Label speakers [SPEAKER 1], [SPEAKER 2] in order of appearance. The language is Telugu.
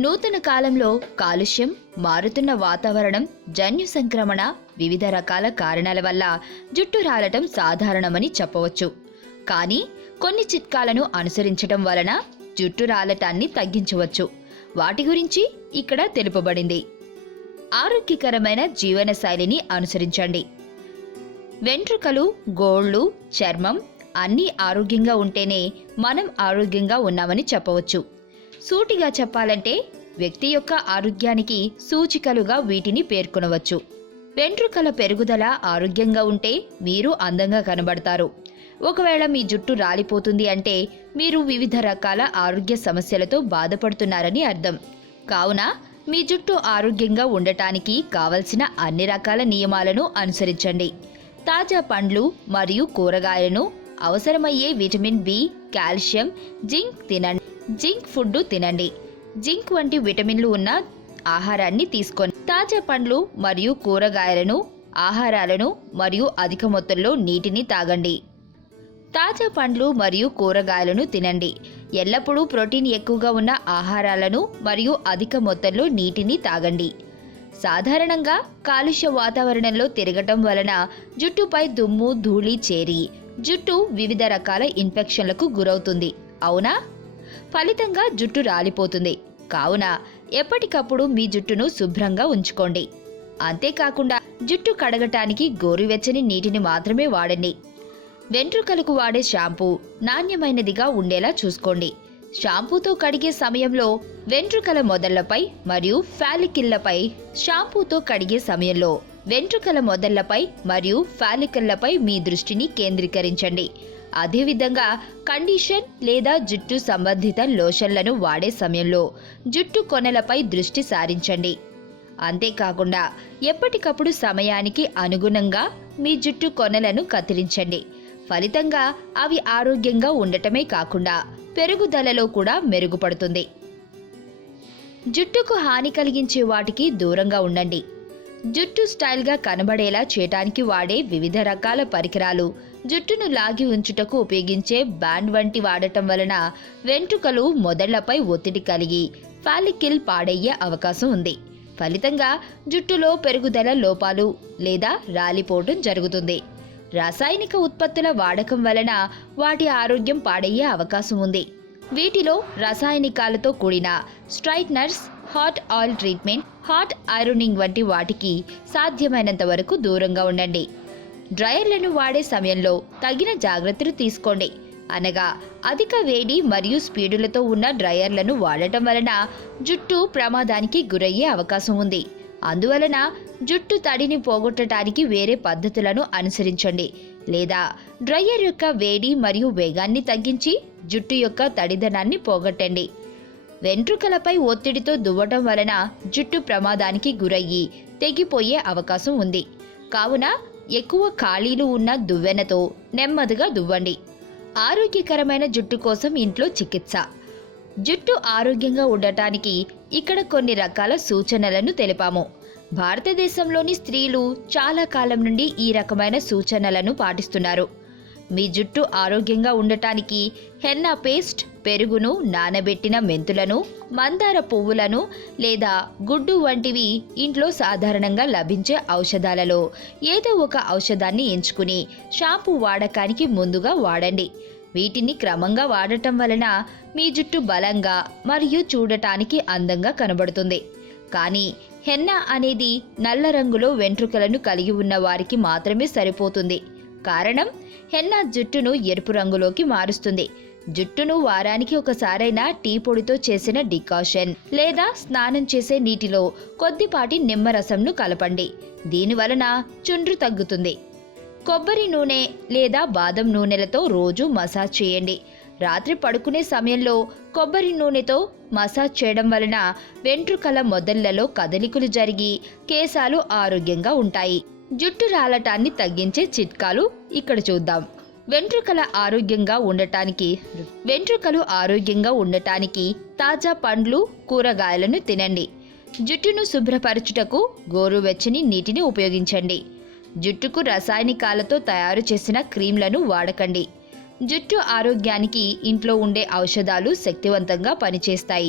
[SPEAKER 1] నూతన కాలంలో కాలుష్యం మారుతున్న వాతావరణం జన్యు సంక్రమణ వివిధ రకాల కారణాల వల్ల జుట్టు రాలటం సాధారణమని చెప్పవచ్చు. కానీ కొన్ని చిట్కాలను అనుసరించడం వలన జుట్టు రాలటాన్ని తగ్గించవచ్చు. వాటి గురించి ఇక్కడ తెలుపబడింది. ఆరోగ్యకరమైన జీవనశైలిని అనుసరించండి. వెంట్రుకలు గోళ్ళు చర్మం అన్నీ ఆరోగ్యంగా ఉంటేనే మనం ఆరోగ్యంగా ఉన్నామని చెప్పవచ్చు. సూటిగా చెప్పాలంటే వ్యక్తి యొక్క ఆరోగ్యానికి సూచికలుగా వీటిని పేర్కొనవచ్చు. వెంట్రుకల పెరుగుదల ఆరోగ్యంగా ఉంటే మీరు అందంగా కనబడతారు. ఒకవేళ మీ జుట్టు రాలిపోతుంది అంటే మీరు వివిధ రకాల ఆరోగ్య సమస్యలతో బాధపడుతున్నారని అర్థం. కావున మీ జుట్టు ఆరోగ్యంగా ఉండటానికి కావలసిన అన్ని రకాల నియమాలను అనుసరించండి. తాజా పండ్లు మరియు కూరగాయలను అవసరమయ్యే విటమిన్ బి కాల్షియం జింక్ తినండి. జింక్ ఫుడ్ తినండి. జింక్ వంటి విటమిన్లు ఉన్న ఆహారాన్ని తీసుకోండి తాజా పండ్లు మరియు కూరగాయలను ఆహారాలను మరియు అధిక మొత్తంలో నీటిని తాగండి. తాజా పండ్లు మరియు కూరగాయలను తినండి. ఎల్లప్పుడూ ప్రోటీన్ ఎక్కువగా ఉన్న ఆహారాలను మరియు అధిక మొత్తంలో నీటిని తాగండి. సాధారణంగా కాలుష్య వాతావరణంలో తిరగటం వలన జుట్టుపై దుమ్ము ధూళి చేరి జుట్టు వివిధ రకాల ఇన్ఫెక్షన్లకు గురవుతుంది. అవునా? ఫలితంగా జుట్టు రాలిపోతుంది. కావున ఎప్పటికప్పుడు మీ జుట్టును శుభ్రంగా ఉంచుకోండి. అంతేకాకుండా జుట్టు కడగటానికి గోరువెచ్చని నీటిని మాత్రమే వాడండి. వెంట్రుకలకు వాడే షాంపూ నాణ్యమైనదిగా ఉండేలా చూసుకోండి. షాంపూతో కడిగే సమయంలో వెంట్రుకల మొదళ్ళపై మరియు ఫాలికిళ్ళపై షాంపూతో కడిగే సమయంలో వెంట్రుకల మొదళ్ళపై మరియు ఫాలికల్లపై మీ దృష్టిని కేంద్రీకరించండి. అదేవిధంగా కండిషన్ లేదా జుట్టు సంబంధిత లోషన్లను వాడే సమయంలో జుట్టు కొనలపై దృష్టి సారించండి. అంతేకాకుండా ఎప్పటికప్పుడు సమయానికి అనుగుణంగా మీ జుట్టు కొనలను కత్తిరించండి. ఫలితంగా అవి ఆరోగ్యంగా ఉండటమే కాకుండా పెరుగుదలలో కూడా మెరుగుపడుతుంది. జుట్టుకు హాని కలిగించే వాటికి దూరంగా ఉండండి. జుట్టు స్టైల్గా కనబడేలా చేయటానికి వాడే వివిధ రకాల పరికరాలు జుట్టును లాగి ఉంచుటకు ఉపయోగించే బ్యాండ్ వంటి వాడటం వలన వెంట్రుకలు మొదళ్ళపై ఒత్తిడి కలిగి ఫాలికిల్ పాడయ్యే అవకాశం ఉంది. ఫలితంగా జుట్టులో పెరుగుదల లోపాలు లేదా రాలిపోవటం జరుగుతుంది. రాసాయనిక ఉత్పత్తుల వాడకం వలన వాటి ఆరోగ్యం పాడయ్యే అవకాశం ఉంది. వీటిలో రసాయనికాలతో కూడిన straighteners hot oil treatment hot ironing వంటి వాటికి సాధ్యమైనంత వరకు దూరంగా ఉండండి. డ్రయర్లను వాడే సమయంలో తగిన జాగ్రత్తలు తీసుకోండి. అనగా అధిక వేడి మరియు స్పీడులతో ఉన్న డ్రయర్లను వాడటం వలన జుట్టు ప్రమాదానికి గురయ్యే అవకాశం ఉంది. అందువలన జుట్టు తడిని పోగొట్టడానికి వేరే పద్ధతులను అనుసరించండి. లేదా డ్రయర్ యొక్క వేడి మరియు వేగాన్ని తగ్గించి జుట్టు యొక్క తడిదనాన్ని పోగొట్టండి. వెంట్రుకలపై ఒత్తిడితో దువ్వటం వలన జుట్టు ప్రమాదానికి గురయ్యి తెగిపోయే అవకాశం ఉంది. కావున ఎక్కువ ఖాళీలు ఉన్న దువ్వెనతో నెమ్మదిగా దువ్వండి. ఆరోగ్యకరమైన జుట్టు కోసం ఇంట్లో చికిత్స. జుట్టు ఆరోగ్యంగా ఉండటానికి ఇక్కడ కొన్ని రకాల సూచనలను తెలిపాము. భారతదేశంలోని స్త్రీలు చాలా కాలం నుండి ఈ రకమైన సూచనలను పాటిస్తున్నారు. మీ జుట్టు ఆరోగ్యంగా ఉండటానికి హెన్నా పేస్ట్ పెరుగును నానబెట్టిన మెంతులను మందార పువ్వులను లేదా గుడ్డు వంటివి ఇంట్లో సాధారణంగా లభించే ఔషధాలలో. ఏదో ఒక ఔషధాన్ని ఎంచుకుని షాంపూ వాడకానికి ముందుగా వాడండి. వీటిని క్రమంగా వాడటం వలన మీ జుట్టు బలంగా మరియు చూడటానికి అందంగా కనబడుతుంది. కానీ హెన్నా అనేది నల్ల రంగులో వెంట్రుకలను కలిగి ఉన్న వారికి మాత్రమే సరిపోతుంది. కారణం హెన్నా జుట్టును ఎరుపు రంగులోకి మారుస్తుంది. జుట్టును వారానికి ఒకసారైనా టీ పొడితో చేసిన డికాషన్ లేదా స్నానం చేసే నీటిలో కొద్దిపాటి నిమ్మరసంను కలపండి. దీనివలన చుండ్రు తగ్గుతుంది. కొబ్బరి నూనె లేదా బాదం నూనెలతో రోజు మసాజ్ చేయండి. రాత్రి పడుకునే సమయంలో కొబ్బరి నూనెతో మసాజ్ చేయడం వలన వెంట్రుకల మొదళ్ళలో కదలికలు జరిగి కేశాలు ఆరోగ్యంగా ఉంటాయి. జుట్టు రాలటాన్ని తగ్గించే చిట్కాలు ఇక్కడ చూద్దాం. వెంట్రుకల ఆరోగ్యంగా ఉండటానికి వెంట్రుకలు ఆరోగ్యంగా ఉండటానికి తాజా పండ్లు కూరగాయలను తినండి. జుట్టును శుభ్రపరచుటకు గోరువెచ్చని నీటిని ఉపయోగించండి. జుట్టుకు రసాయనికాలతో తయారు చేసిన క్రీంలను వాడకండి. జుట్టు ఆరోగ్యానికి ఇంట్లో ఉండే ఔషధాలు శక్తివంతంగా పనిచేస్తాయి.